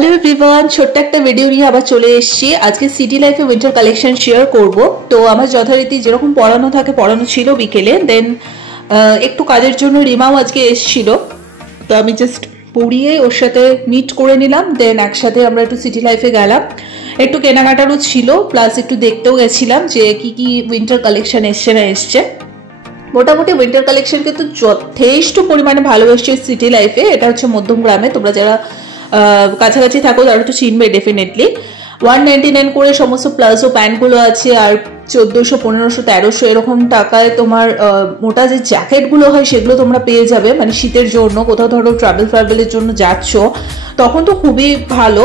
Hello everyone, ছোট্ট একটা video নিয়ে আবার চলে এসেছি। আজকে সিটি লাইফে উইন্টার কালেকশন শেয়ার করব। তো আমার যথারীতি যেরকম পড়ানো থাকে পড়ানো ছিল বিকেলে, দেন একটু কাজের জন্য রিমাও আজকে এসেছিল, তো আমি জাস্ট পড়িয়ে ওর সাথে মিট করে নিলাম। দেন একসাথে আমরা একটু সিটি লাইফে গেলাম, একটু কেনাকাটারও ছিল, প্লাস একটু দেখতেও গেছিলাম যে কি কি উইন্টার কালেকশন এসছে না এসছে। মোটামুটি উইন্টার কালেকশন কিন্তু যথেষ্ট পরিমাণে ভালো এসছে সিটি লাইফে। এটা হচ্ছে মধ্যম গ্রামে, তোমরা যারা কাছাকাছি থাকো তারা তো চিনবে ডেফিনেটলি। 199 করে সমস্ত প্লাজো প্যান্টগুলো আছে, আর 1400, 1500, 1300 এরকম টাকায় তোমার মোটা যে জ্যাকেটগুলো হয় সেগুলো তোমরা পেয়ে যাবে। মানে শীতের জন্য কোথাও ধরো ট্রাভেলের জন্য যাচ্ছ তখন তো খুবই ভালো।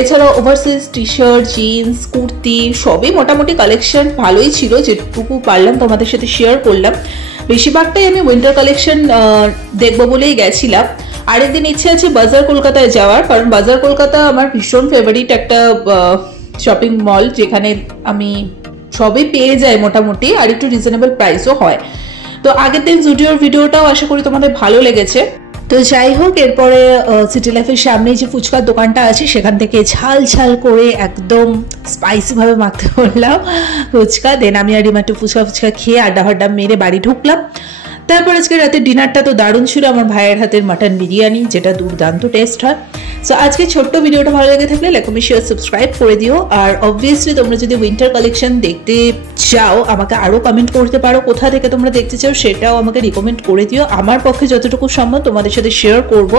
এছাড়াও oversize T shirt, jeans, kurti সবই মোটামুটি কালেকশন ভালোই ছিল, যেটুকু পারলাম তোমাদের সাথে শেয়ার করলাম। বেশিরভাগটাই আমি উইন্টার কালেকশন দেখবো বলেই গেছিলাম। আরেকদিন ইচ্ছে আছে বাজার কলকাতায় যাওয়ার, কারণ বাজার কলকাতা আমার ভীষণ ফেভারিট একটা শপিং মল, যেখানে আমি সবই পেয়ে যাই মোটামুটি, আর একটু রিজনেবল প্রাইসও হয়। তো আগের দিন জুডিওর ভিডিওটাও আশা করি তোমাদের ভালো লেগেছে। তো যাই হোক, এরপরে সিটি লাইফের সামনে যে ফুচকার দোকানটা আছে সেখান থেকে ঝাল ঝাল করে একদম স্পাইসি ভাবে মাখতে বললাম ফুচকা। দেন আমি আর রিমা একটু ফুচকা খেয়ে আড্ডা ফাড্ডা মেরে বাড়ি ঢুকলাম। তারপর আজকে রাতের ডিনারটা তো দারুণ ছিল, আমার ভাইয়ের হাতের মাটন বিরিয়ানি, যেটা দুর্দান্ত টেস্ট হয়। সো আজকে ছোট্ট ভিডিওটা ভালো লেগে থাকলে লাইক কমেন্ট শেয়ার সাবস্ক্রাইব করে দিও। আর অবভিয়াসলি তোমরা যদি উইন্টার কালেকশন দেখতে চাও আমাকে আরও কমেন্ট করতে পারো, কোথা থেকে তোমরা দেখতে চাও সেটাও আমাকে রিকমেন্ড করে দিও। আমার পক্ষে যতটুকু সম্ভব তোমাদের সাথে শেয়ার করব।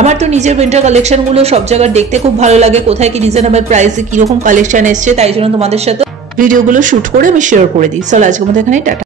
আমার তো নিজের উইন্টার কালেকশনগুলো সব জায়গায় দেখতে খুব ভালো লাগে, কোথায় কি রিজনেবল প্রাইসে কীরকম কালেকশন এসছে, তাই জন্য তোমাদের সাথে ভিডিওগুলো শ্যুট করে আমি শেয়ার করে দিই। চলো আজকের মধ্যে এখানেই টাটা।